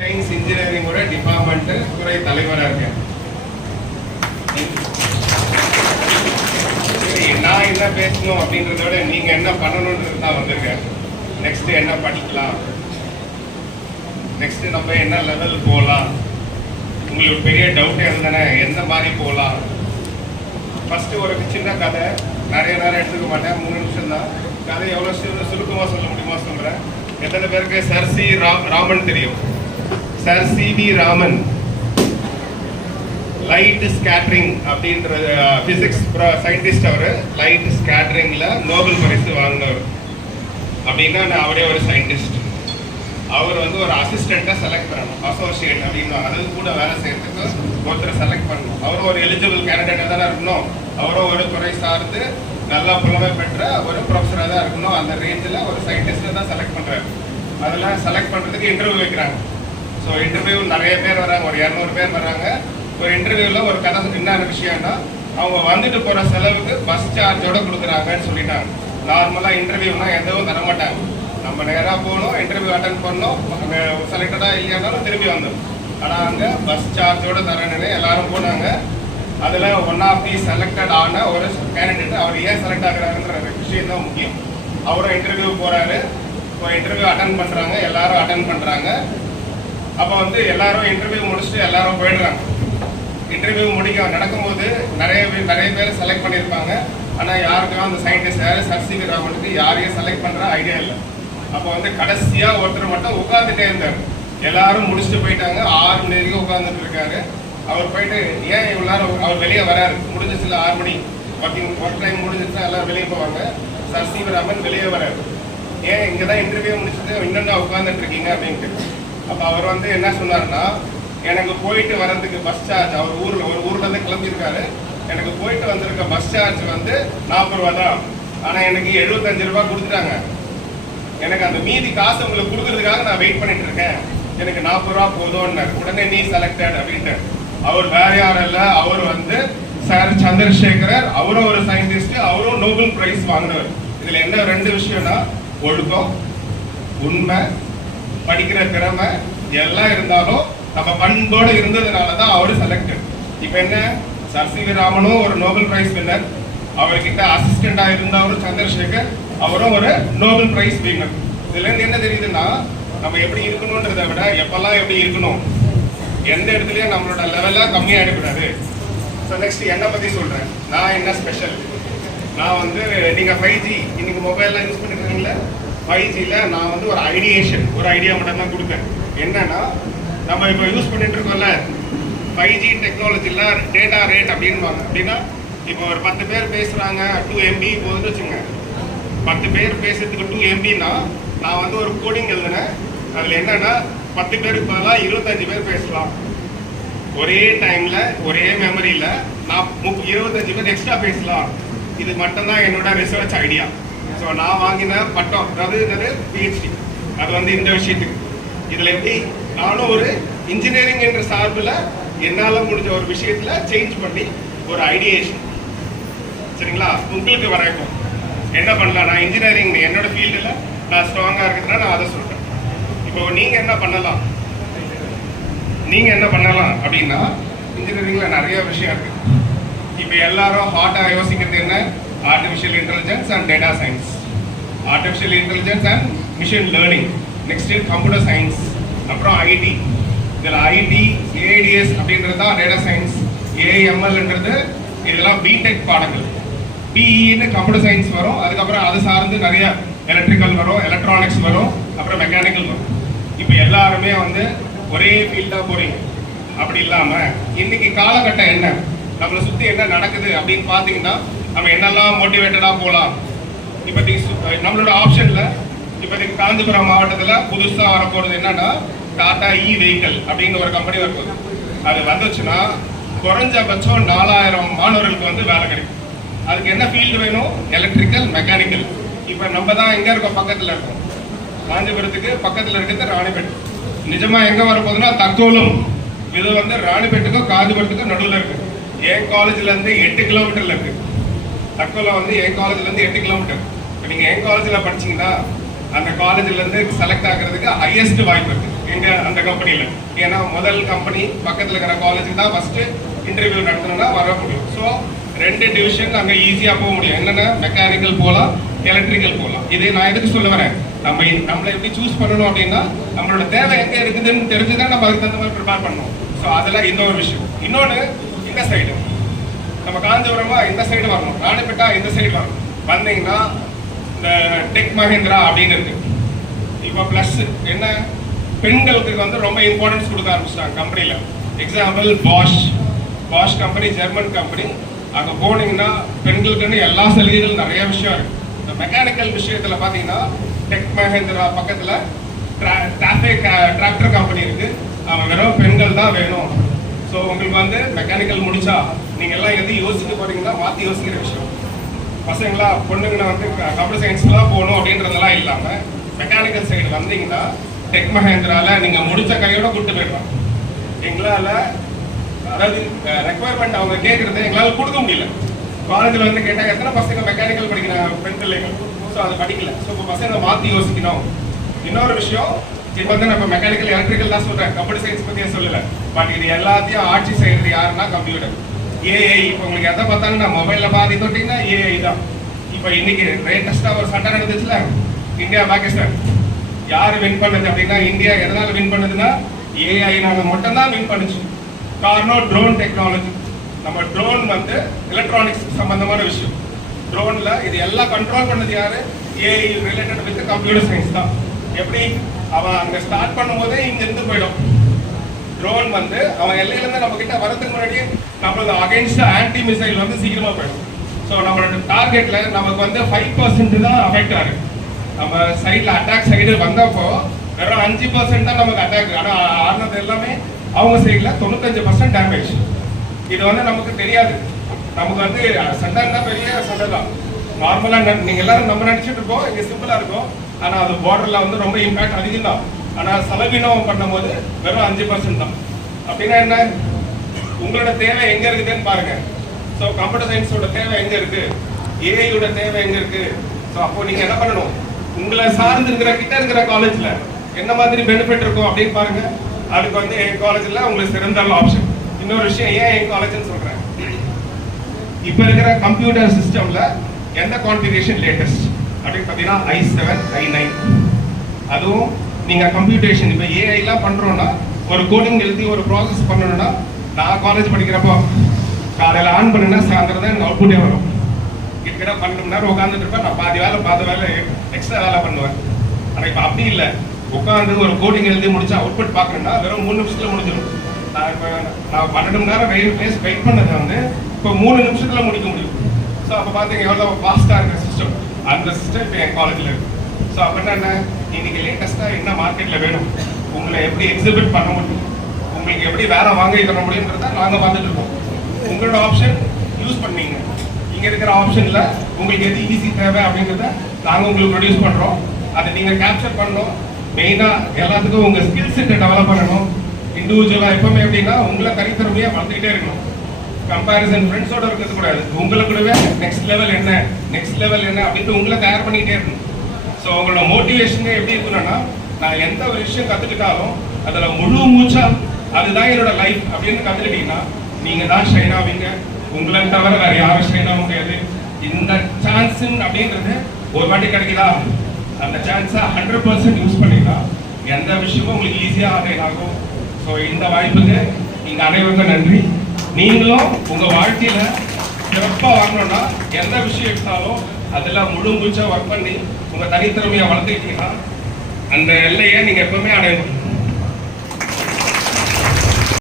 Science இன்ஜினியரிங்கோட department துறை தலைவராக இருக்கேன். சரி நான் என்ன பேசணும் அப்படின்றத விட நீங்க என்ன பண்ணணுன்றது தான் வந்திருக்கேன். நெக்ஸ்ட் என்ன படிக்கலாம்? நெக்ஸ்ட் நம்ம என்ன லெவல் போகலாம் உங்களுக்கு பெரிய டவுட் இருந்தானே எந்த மாதிரி போகலாம் ஃபஸ்ட்டு ஒரு சின்ன கதை. நிறைய நேரம் எடுத்துக்க மாட்டேன். மூணு நிமிஷம் தான். கதை எவ்வளோ சுருக்கமாக சொல்ல முடியுமா சொல்கிறேன் எத்தனை பேருக்கு சர்சி ராமன் தெரியும்? Sir C V Raman. Light scattering அப்படின்ற ஃபிசிக்ஸ் சயின்டிஸ்ட் அவர் லைட் ஸ்கேட்ரிங்கில் நோபல் பரிசு வாங்கினவர். அப்படின்னா நான் அவரே ஒரு சயின்டிஸ்ட் அவர் வந்து ஒரு அசிஸ்டண்ட்டாக செலக்ட் பண்ணணும். அசோசியேட் அப்படின்னு அது கூட வேலை செய்யறதுக்கு ஒருத்தரை செலக்ட் பண்ணணும். அவரும் ஒரு எலிஜிபிள் கேண்டிடேட்டாக தானே இருக்கணும். அவரும் ஒரு துறை சார்ந்து நல்லா புலமை பெற்ற ஒரு ப்ரொஃபஸராக தான் இருக்கணும். அந்த ரேஞ்சில் ஒரு சயின்டிஸ்ட்டை தான் செலக்ட் பண்ணுறாரு அதெல்லாம் செலக்ட் பண்ணுறதுக்கு இன்டர்வியூ வைக்கிறாங்க. ஸோ இன்டர்வியூ நிறைய பேர் வராங்க. ஒரு இரநூறு பேர் வராங்க. ஒரு இன்டர்வியூவில் ஒரு கதை என்ன விஷயம்னா அவங்க வந்துட்டு போகிற செலவுக்கு பஸ் சார்ஜோட கொடுக்குறாங்கன்னு சொல்லிட்டாங்க. நார்மலாக இன்டர்வியூனா எதுவும் தரமாட்டாங்க நம்ம நேராக போகணும் இன்டர்வியூ அட்டன் பண்ணோம். செலக்டடாக இல்லையானாலும் திரும்பி வந்தோம். ஆனால் அங்கே பஸ் சார்ஜோட தரேன்னு எல்லாரும் போனாங்க. அதில் ஒன் ஆஃப் தி செலக்டட் ஆன ஒரு கேண்டிடேட் அவர் ஏன் செலக்ட் ஆகிறாருன்ற விஷயம் தான் முக்கியம். அவரும் இன்டர்வியூ போகிறாரு இப்போ இன்டர்வியூ அட்டன் பண்ணுறாங்க எல்லாரும் அட்டன் பண்ணுறாங்க அப்போ வந்து எல்லாரும் இன்டர்வியூ முடிச்சுட்டு எல்லாரும் போயிடுறாங்க. இன்டர்வியூ முடிக்க நடக்கும்போது நிறைய பேர் நிறைய பேர் செலக்ட் பண்ணியிருப்பாங்க. ஆனால் யாருக்கும் அந்த சயின்டிஸ்ட் யார் சர்சிவி ராமனுக்கு யாரையும் செலக்ட் பண்ணுற ஐடியா இல்லை. அப்போ வந்து கடைசியாக ஒருத்தர் மட்டும் உட்காந்துட்டே இருந்தார். எல்லாரும் முடிச்சுட்டு போயிட்டாங்க. ஆறு மணி வரைக்கும் உட்காந்துட்டு இருக்காரு. அவர் போயிட்டு ஏன் இவ்வளோ நேரம் அவர் வெளியே வராரு? முடிஞ்சிச்சுல ஆறு மணி? ஒர்க்கிங் ஒர்க் டைம் முடிஞ்சிச்சுன்னா எல்லாரும் வெளியே போவாங்க. சர்சிவி ராமன் வெளியே வராரு. ஏன் இங்கே தான் இன்டர்வியூ முடிச்சுட்டு இன்னும் உட்காந்துட்டு இருக்கீங்க? அப்படின்ட்டு. அப்போ அவர் வந்து என்ன சொன்னாருன்னா எனக்கு போயிட்டு வர்றதுக்கு பஸ் சார்ஜ் அவர் ஊரில் ஒரு ஊர்ல இருந்து கிளம்பியிருக்காரு. எனக்கு போயிட்டு வந்திருக்க பஸ் சார்ஜ் வந்து நாற்பது ரூபா தான். ஆனால் எனக்கு எழுபத்தஞ்சு ரூபா கொடுத்துட்டாங்க. எனக்கு அந்த மீதி காசு உங்களுக்கு கொடுக்கறதுக்காக நான் வெயிட் பண்ணிட்டு இருக்கேன். எனக்கு நாற்பது ரூபா போதும்னாரு. உடனே நீ செலக்டட் அப்படின்ட்டு. அவர் வேற யாரும் இல்லை. அவர் வந்து சார் சந்திரசேகரர் அவரும் ஒரு சயின்டிஸ்ட் அவரும் நோபல் பிரைஸ் வாங்கினவர். இதுல என்ன ரெண்டு விஷயம்னா ஒழுக்கம் உண்மை படிக்கிற திறமை எல்லாம் இருந்தாலும் நம்ம பண்போடு இருந்ததுனால தான் அவரு செலக்டட் இப்போ என்ன? சர் சி வி ராமனும் ஒரு நோபல் பிரைஸ் வின்னர் அவர்கிட்ட அசிஸ்டண்டாக இருந்தவரும் சந்திரசேகர். அவரும் ஒரு நோபல் பிரைஸ் வின்னர் இதுலேருந்து என்ன தெரியுதுன்னா நம்ம எப்படி இருக்கணுன்றதை விட எப்பெல்லாம் எப்படி இருக்கணும்? எந்த இடத்துலையும் நம்மளோட லெவலாக கம்மியாக ஆகிடக்கூடாது ஸோ நெக்ஸ்ட் என்னை பற்றி சொல்கிறேன் நான் என்ன ஸ்பெஷல் நான் வந்து நீங்கள் ஃபைவ் ஜி இன்னைக்கு மொபைல்லாம் யூஸ் பண்ணிக்கிறீங்களா ஃபைவ் ஜியில் நான் வந்து ஒரு ஐடியேஷன் ஒரு ஐடியா மட்டும் தான் கொடுப்பேன் என்னன்னா நம்ம இப்போ யூஸ் பண்ணிட்டு இருக்கோம்ல ஃபைவ் ஜி டெக்னாலஜியில் டேட்டா ரேட் அப்படின்வாங்க அப்படின்னா இப்போ ஒரு பத்து பேர் பேசுகிறாங்க டூ எம்பி போகுதுன்னு வச்சுங்க பத்து பேர் பேசுறதுக்கு டூ எம்பின்னா நான் வந்து ஒரு கோடிங் எழுதினேன். அதில் என்னன்னா பத்து பேருக்கு பதிலாக இருபத்தஞ்சு பேர் பேசலாம். ஒரே டைமில் ஒரே மெமரியில் நான் முப் இருபத்தஞ்சு பேர் எக்ஸ்ட்ரா பேசலாம். இது மட்டும்தான் என்னோட ரிசர்ச் ஐடியா ஸோ நான் வாங்கின பட்டம் அதாவது என்னது? பிஹெச்டி அது வந்து இந்த விஷயத்துக்கு. இதுல எப்படி? நானும் ஒரு இன்ஜினியரிங் என்ற சார்பில் என்னால முடிஞ்ச ஒரு விஷயத்துல சேஞ்ச் பண்ணி ஒரு ஐடியேஷன் சரிங்களா? உங்களுக்கு வரைக்கும் என்ன பண்ணலாம்? நான் இன்ஜினியரிங் என்னோட ஃபீல்டில் நான் ஸ்ட்ராங்காக இருக்கிறதுனா நான் அதை சொல்றேன். இப்போ நீங்க என்ன பண்ணலாம்? நீங்க என்ன பண்ணலாம் அப்படின்னா இன்ஜினியரிங்ல நிறைய விஷயம் இருக்கு. இப்போ எல்லாரும் ஹாட்டா யோசிக்கிறது என்ன? Artificial intelligence and data science artificial intelligence and machine learning next computer science அப்புறம் ஐடி இதில் ஐடி ஏடிஎஸ் அப்படின்றது தான் டேட்டா சயின்ஸ் ஏஎம்எல்ன்றது இதெல்லாம் பிடெக் பாடங்கள். பிஇன்னு கம்ப்யூட்டர் சயின்ஸ் வரும். அதுக்கப்புறம் அது சார்ந்து நிறைய எலக்ட்ரிக்கல் வரும் எலக்ட்ரானிக்ஸ் வரும் அப்புறம் மெக்கானிக்கல் வரும். இப்போ எல்லாருமே வந்து ஒரே ஃபீல்டாக போறீங்க. அப்படி இல்லாமல் இன்னைக்கு காலகட்டம் என்ன? நம்மளை சுற்றி என்ன நடக்குது அப்படின்னு பார்த்தீங்கன்னா நம்ம என்னெல்லாம் மோட்டிவேட்டடாக போகலாம் இப்போதைக்கு நம்மளோட ஆப்ஷனில் இப்போதைக்கு காஞ்சிபுரம் மாவட்டத்தில் புதுசாக வரப்போகிறது என்னன்னா டாடா இ வெஹிக்கல் அப்படின்னு ஒரு கம்பெனி வரப்போகுது. அது வந்துச்சுன்னா குறைஞ்சபட்சம் நாலாயிரம் மாணவர்களுக்கு வந்து வேலை கிடைக்கும். அதுக்கு என்ன ஃபீல்டு வேணும்? எலக்ட்ரிக்கல் மெக்கானிக்கல் இப்போ நம்ம தான் எங்கே இருக்கோம்? பக்கத்தில் இருக்கோம். காஞ்சிபுரத்துக்கு பக்கத்தில் இருக்கிறது ராணிபேட் நிஜமாக எங்கே வரப்போகுதுன்னா தக்கோலம். இது வந்து ராணிபேட்டுக்கும் காஞ்சிபுரத்துக்கும் நடுவில் இருக்குது என் காலேஜ்லேருந்து எட்டு கிலோமீட்டரில் இருக்குது தக்கோலம் வந்து என் காலேஜ்லேருந்து எட்டு கிலோமீட்டர் இப்போ நீங்கள் என் காலேஜில் படிச்சீங்கன்னா அந்த காலேஜ்லேருந்து செலக்ட் ஆகுறதுக்கு ஹையஸ்ட் வாய்ப்பு இருக்குது எங்கள் அந்த கம்பெனியில் ஏன்னா முதல் கம்பெனி பக்கத்தில் இருக்கிற காலேஜுக்கு தான் ஃபஸ்ட்டு இன்டர்வியூ நடத்தணும்னா வர முடியும். ஸோ ரெண்டு டிவிஷன் அங்கே ஈஸியாக போக முடியும். என்னென்ன மெக்கானிக்கல் போகலாம் எலக்ட்ரிக்கல் போகலாம். இது நான் எதுக்கு சொல்ல வரேன்? நம்ம நம்மளை எப்படி சூஸ் பண்ணணும் அப்படின்னா நம்மளோட தேவை எங்கே இருக்குதுன்னு தெரிஞ்சுதான் நம்ம அதுக்கு தகுந்த மாதிரி ப்ரிப்பேர் பண்ணணும். ஸோ அதெல்லாம் இன்னொரு விஷயம். இன்னொன்று இந்த சைடு நம்ம காஞ்சிபுரமா இந்த சைடு வரணும். ராணிப்பேட்டா இந்த சைடு வரணும். வந்தீங்கன்னா இந்த டெக் மஹேந்திரா அப்படின்னு இருக்கு. இப்போ ப்ளஸ் என்ன? பெண்களுக்கு வந்து ரொம்ப இம்பார்ட்டன்ஸ் கொடுக்க ஆரம்பிச்சிட்டாங்க கம்பெனியில் example Bosch Bosch company German company அங்கே போனீங்கன்னா பெண்களுக்குன்னு எல்லா சலுகைகளும் நிறைய விஷயம் இருக்கு. இந்த மெக்கானிக்கல் விஷயத்தில் பார்த்தீங்கன்னா டெக் மஹேந்திரா பக்கத்தில் டிராஃபிக் டிராக்டர் கம்பெனி இருக்கு. அவன் வெறும் பெண்கள் தான் வேணும். ஸோ உங்களுக்கு வந்து மெக்கானிக்கல் முடிச்சா நீங்க எல்லாம் எது யோசிக்க போறீங்கன்னா மாற்றி யோசிக்கிற விஷயம். பசங்களா பொண்ணுங்களை வந்து கம்ப்யூட்டர் சயின்ஸ்லாம் போகணும் அப்படின்றதெல்லாம் இல்லாம மெக்கானிக்கல் சைடு வந்தீங்கன்னா டெக் மஹேந்திரால நீங்க முடிச்ச கையோட கூட்டு போயிடலாம். எங்களால அதாவது ரெக்குவயர்மெண்ட் அவங்க கேட்கறது எங்களால கொடுக்க முடியல. காலேஜில் வந்து கேட்டால் எத்தனை பசங்க மெக்கானிக்கல் படிக்கிற பெண் பிள்ளைகள்? ஸோ அதை படிக்கல. ஸோ இப்போ பசங்களை மாற்றி யோசிக்கணும். இன்னொரு விஷயம் இப்போ வந்து நம்ம மெக்கானிக்கல் எலக்ட்ரிக்கல் தான் சொல்றேன் கம்ப்யூட்டர் சயின்ஸ் பற்றியே சொல்லல. பட் இது எல்லாத்தையும் ஆட்சி செய்யறது யாருன்னா கம்ப்யூட்டர் ஏஐ இப்போ உங்களுக்கு எதை பார்த்தாலும் நான் மொபைல்ல பாதி தொட்டிங்கன்னா ஏஐ தான். இப்போ இன்னைக்கு லேட்டஸ்டா ஒரு சண்டை நடந்துச்சுல. இந்தியா பாகிஸ்தான். யாரு வின் பண்ணது அப்படின்னா இந்தியா எதனால வின் பண்ணதுன்னா ஏஐ மட்டும்தான் வின் பண்ணுச்சு. காரணம் ட்ரோன் டெக்னாலஜி நம்ம ட்ரோன் வந்து எலக்ட்ரானிக்ஸ் சம்பந்தமான விஷயம். ட்ரோன்ல இது எல்லாம் கண்ட்ரோல் பண்ணது யாரு? AI related with computer science தான். எப்படி? அவன் அங்கே ஸ்டார்ட் பண்ணும்போதே இங்கே இருந்து போயிடும். ட்ரோன் வந்து அவன் எல்லையிலேருந்து நம்ம கிட்ட வரதுக்கு முன்னாடி நம்மளுக்கு அகைன்ஸ்ட் ஆன்டி மிசைல் வந்து சீக்கிரமாக போயிடும். ஸோ நம்மளோட டார்கெட்டில் நமக்கு வந்து ஃபைவ் பர்சன்ட் தான் அஃபெக்ட் ஆகுது. நம்ம சைடில் அட்டாக் சைடு வந்தப்போ வெறும் அஞ்சு பர்சன்ட் தான் நமக்கு அட்டாக் ஆனால் ஆனது எல்லாமே அவங்க சைடில் தொண்ணூத்தஞ்சு பர்சன்ட் டேமேஜ் இது வந்து நமக்கு தெரியாது. நமக்கு வந்து சண்டைன்னா பெரிய சண்டை தான் நார்மலாக நீங்கள் எல்லாரும் நம்ம நினச்சிட்டு இருக்கோம் இங்கே சிம்பிளாக இருக்கும். ஆனால் அது பார்டரில் வந்து ரொம்ப இம்பேக்ட் அதிகம் தான் ஆனால் செலவினம் பண்ணும்போது வெறும் அஞ்சு பர்சன்ட் தான். அப்படின்னா என்ன? உங்களோட தேவை எங்கே இருக்குதுன்னு பாருங்க. ஸோ கம்ப்யூட்டர் சயின்ஸோட தேவை எங்கே இருக்கு? ஏஐயோட தேவை எங்கே இருக்கு? ஸோ அப்போ நீங்கள் என்ன பண்ணணும்? உங்களை சார்ந்து இருக்கிற கிட்ட இருக்கிற காலேஜில் என்ன மாதிரி பெனிஃபிட் இருக்கும் அப்படின்னு பாருங்க. அதுக்கு வந்து என் காலேஜில் உங்களுக்கு சிறந்த ஆப்ஷன் இன்னொரு விஷயம் ஏன் என் காலேஜ்னு சொல்கிறேன் இப்போ இருக்கிற கம்ப்யூட்டர் சிஸ்டமில் எந்த கான்ஃபிகரேஷன் லேட்டஸ்ட் அப்படின்னு பார்த்தீங்கன்னா ஐ செவன் ஐ நைன் அதுவும் நீங்கள் கம்ப்யூட்டேஷன் இப்போ ஏஐலாம் பண்ணுறோன்னா ஒரு கோடிங் எழுதி ஒரு ப்ராசஸ் பண்ணணும்னா நான் காலேஜ் படிக்கிறப்போ காலையில் ஆன் பண்ணுனா சாயந்தரம் தான் எனக்கு அவுட்புட்டே வரும். கிட்டத்தட்ட பன்னெண்டு மணி நேரம் உட்காந்துட்டு இருப்பேன். நான் பாதி வேலை பாதி வேலை எக்ஸ்ட்ரா வேலை பண்ணுவேன். ஆனால் இப்போ அப்படி இல்லை. உட்காந்து ஒரு கோடிங் எழுதி முடிச்சு அவுட்புட் பார்க்கணும்னா வெறும் மூணு நிமிஷத்தில் முடிஞ்சிடும். நான் இப்போ நான் பன்னெண்டு மணி நேரம் வெயில் பிளேஸ் வெயிட் பண்ணதை வந்து இப்போ மூணு நிமிஷத்தில் முடிக்க முடியும். ஸோ அப்போ பார்த்தீங்க எவ்வளோ ஃபாஸ்ட்டாக இருக்கிற சிஸ்டம் அந்த சிஸ்டம் இப்போ என் காலேஜில் இருக்கு. ஸோ அப்போ என்ன இன்னைக்கு லேட்டஸ்ட்டாக என்ன மார்க்கெட்டில் வேணும்? உங்களை எப்படி எக்ஸிபிட் பண்ண முடியும்? உங்களுக்கு எப்படி வேலை வாங்கி தர முடியுன்றத நாங்கள் பார்த்துட்டு இருக்கோம். உங்களோட ஆப்ஷன் யூஸ் பண்ணீங்க. இங்கே இருக்கிற ஆப்ஷனில் உங்களுக்கு எது ஈஸி தேவை அப்படிங்கிறத நாங்கள் உங்களுக்கு ப்ரொடியூஸ் பண்ணுறோம் அதை நீங்கள் கேப்சர் பண்ணணும். மெயினாக எல்லாத்துக்கும் உங்கள் ஸ்கில் செட்டை டெவலப் பண்ணணும். இண்டிவிஜுவலாக எப்பவுமே எப்படின்னா உங்களை தனித்திறமையாக வளர்த்துக்கிட்டே இருக்கணும். கம்பாரிசன் ஃப்ரெண்ட்ஸோட இருக்கிறது கூடாது உங்களை கூடவே நெக்ஸ்ட் லெவல் என்ன நெக்ஸ்ட் லெவல் என்ன அப்படின்ட்டு உங்களை தயார் பண்ணிக்கிட்டே இருக்கணும். ஸோ உங்களோட மோட்டிவேஷனே எப்படி இருக்கணும்னா நான் எந்த ஒரு விஷயம் கற்றுக்கிட்டாலும் அதில் முழு மூச்சா அதுதான் என்னோட லைஃப் அப்படின்னு கற்றுக்கிட்டீங்கன்னா நீங்கள் தான் ஷைன் ஆவீங்க. உங்களை தவிர வேற யாரும் ஷைன் ஆக முடியாது. இந்த சான்ஸ் அப்படின்றது ஒரு வாட்டி கிடைக்குதா? அந்த சான்ஸை ஹண்ட்ரட் பர்சன்ட் யூஸ் பண்ணிக்கலாம் எந்த விஷயமும் உங்களுக்கு ஈஸியாக அட்டைன் ஆகும். ஸோ இந்த வாய்ப்புக்கு நீங்கள் அனைவருக்கும் நன்றி. நீங்களும் உங்க வாழ்க்கையில சிறப்பாக வரணும்னா எந்த விஷயம் எடுத்தாலும் அதெல்லாம் முழு மூச்சா ஒர்க் பண்ணி உங்க தனித்திறமையை வளர்த்துக்கிட்டீங்கன்னா அந்த எல்லையை நீங்க எப்பவுமே அடைய முடியும்.